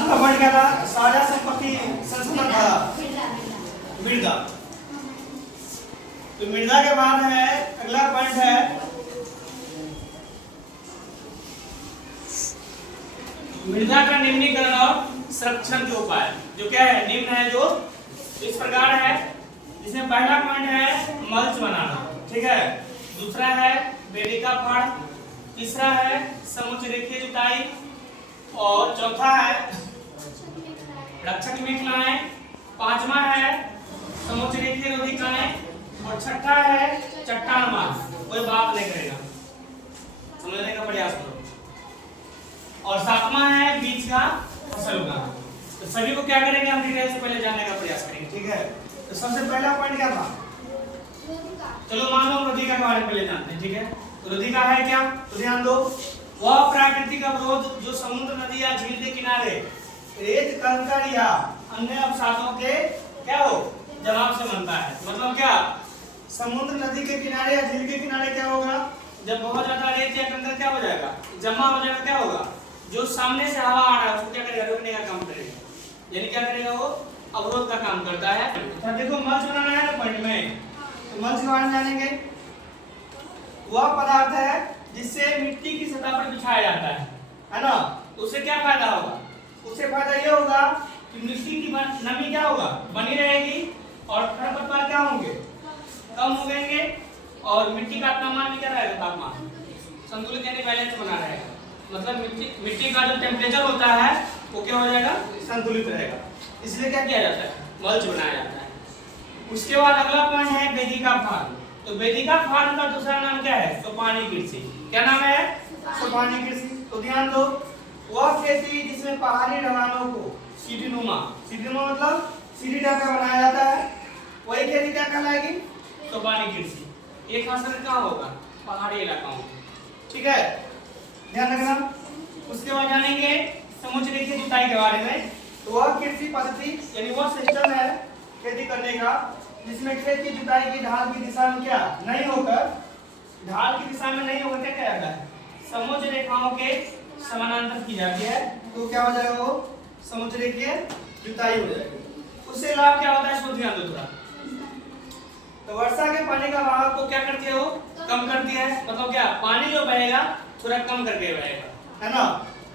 का पॉइंट क्या था? साझा संपत्ति संशोधन था मृदा। तो मृदा के बाद है अगला पॉइंट है मृदा का निम्नीकरण और संरक्षण के उपाय। जो क्या है? निम्न है जो इस प्रकार है, जिसमें पहला पॉइंट है मल्च बनाना, ठीक है। दूसरा है वेदिका फाड़, तीसरा है समुच्च रेखीय जुताई, और चौथा है रक्षक मेखलाएं, पांचवा है समुच्च रेखीय रोधिकाएं, और छठा है चट्टान मार्ग। कोई बात नहीं करेगा, समझने का प्रयास करो। और सातवां है बीज का फसल उगाना। तो सभी को क्या करेंगे हम डिटेल से पहले जानने का प्रयास करेंगे, ठीक है। तो सबसे पहला पॉइंट क्या था? चलो मान लो रोधिका के बारे में पहले जानते हैं, ठीक है। तो रोधिका है क्या? तो ध्यान दो, वह प्राकृतिक अवरोध जो समुद्र, नदी या झील के किनारे रेत, कंकड़ या अन्य अवसादों के क्या हो जमाव से बनता है। मतलब क्या? समुद्र, नदी के किनारे या झील के किनारे क्या होगा? जब बहुत ज्यादा रेत या कंकड़ क्या हो जाएगा, जमा हो जाएगा, क्या होगा? जो सामने से हवा आ रहा है उसको क्या करेगा? रोकने का काम करेगा, यानी क्या करेगा? वो अवरोध का काम करता है। तो देखो मल्च बनाना है ना पॉइंट में, तो मल्च के बारे में जानेंगे। वह पदार्थ है जिससे मिट्टी की सतह पर बिछाया जाता है ना। तो उससे क्या फायदा होगा? उससे फायदा ये होगा कि मिट्टी की नमी क्या होगा? बनी रहेगी, और खरपतवार क्या होंगे? कम हो जाएंगे, और मिट्टी का तापमान भी क्या रहेगा? तापमान संतुलित यानी बैलेंस बना रहेगा। मतलब मिट्टी का जो टेम्परेचर होता है वो क्या हो जाएगा? संतुलित रहेगा। इसलिए क्या किया जाता है? मल्च बनाया जाता है। उसके बाद अगला पॉइंट है वेदिका फाड़। तो वेदिका फाड़ का दूसरा नाम क्या है? सोपानी कृषि। क्या नाम है? सोपानी कृषि। तो ध्यान दो, वह खेती जिसमें पहाड़ी ढलानों को सीढ़ीनुमा मतलब सीढ़ी टाइप का बनाया जाता है, वही खेती क्या कहलाएगी? सोपानी कृषि। एक फसल कहाँ होगा? पहाड़ी इलाकाओं में, ठीक है, ध्यान रखना। उसके बाद जानेंगे समुच्च रेखीय जुताई के बारे में। तो वह कृषि पद्धति यानी वह सिस्टम है खेती करने का जिसमें खेत की जुताई की ढाल की दिशा में क्या नहीं होकर, ढाल की दिशा में नहीं होकर क्या किया जाता है? समुच्च रेखाओं के समानांतर की जाती है। तो क्या हो जाएगा? वो समुच्च रेखीय जुताई हो जाएगी। उससे लाभ क्या होता है? इसको ध्यान दो थोड़ा। तो वर्षा के पानी का बहाव को क्या करती है? वो कम करती है। मतलब क्या? पानी जो बहेगा थोड़ा कम करके बहेगा, है ना।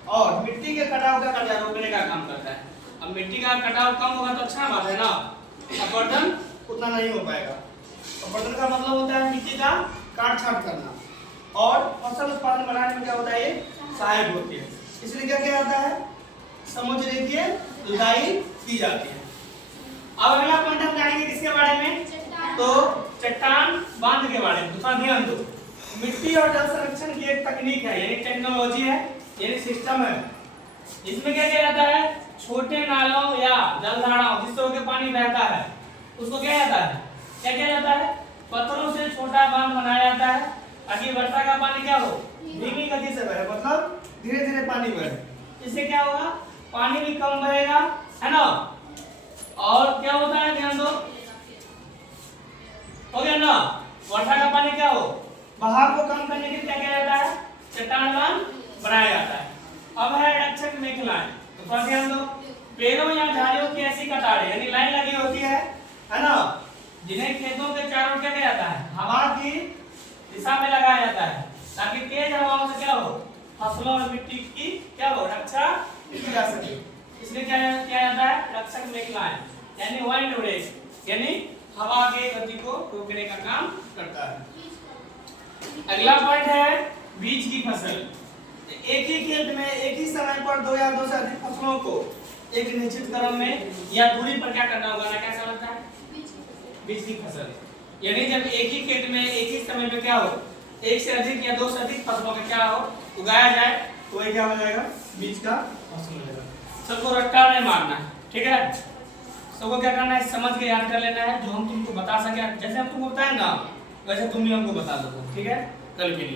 और मिट्टी के कटाव का कर्जा रोकने का काम करता है। अब मिट्टी का कटाव कम होगा तो अच्छा बात है ना, अपरदन उतना नहीं हो पाएगा। अपरदन का मतलब होता है मिट्टी का काट छाट करना, और फसल उत्पादन बढ़ाने में क्या होता है? ये सहायक होती है। इसलिए क्या किया जाता है? समुच्च रेखीय जुताई की जाती है। अब अगला पॉइंट हम जानेंगे किसके बारे में? तो चट्टान बांध के बारे में। थोड़ा ध्यान दो, मिट्टी और जल संरक्षण की एक तकनीक है, यानी टेक्नोलॉजी है, यानी सिस्टम है। इसमें क्या किया जाता है? छोटे नालों या जलधाराओं जिससे होकर पानी बहता है उसको क्या जाता है? क्या किया जाता है? पत्थरों से छोटा बांध बनाया जाता है ताकि वर्षा का पानी क्या हो? धीमी गति से बहे, मतलब धीरे धीरे पानी बहे। इससे क्या होगा? पानी भी कम बहेगा, है ना। और क्या होता है? ध्यान दो, हो गया ना। वर्षा का पानी क्या हो? बहाव को कम करने के लिए क्या किया जाता है? चट्टान बांध बनाया जाता है। अब है रक्षक मेखलाएं। तो थोड़ा ध्यान दो, पेड़ों या झाड़ियों की ऐसी कतारें यानी लाइन लगी होती है ना, जिन्हें खेतों के चारों क्या किया जाता है? हवा की दिशा में लगाया जाता है ताकि तेज हवाओं से क्या हो? फसलों और मिट्टी की क्या हो? रक्षा की जा सके। इसलिए क्या किया जाता है? रक्षक मेखलाएं यानी वाइंड ब्रेक, यानी हवा के गति को रोकने का काम करता है। अगला पॉइंट है बीज की फसल। एक ही खेत में एक ही समय पर दो या दो से अधिक फसलों को एक निश्चित क्रम में या दूरी पर क्या करना होगा ना, कैसा लगता है? बीज की फसल, यानी जब एक ही खेत में एक ही समय पे क्या हो? एक से अधिक या दो से अधिक फसलों का क्या हो? उगाया जाए, तो वही क्या हो जाएगा? बीज का फसल हो जाएगा। सबको रट्टा नहीं मारना है, ठीक है। सबको क्या करना है? समझ के याद कर लेना है। जो हम तुमको बता सके, जैसे हम तुमको बताए ना वैसे तुम भी हमको बता दो, ठीक है, कल के लिए।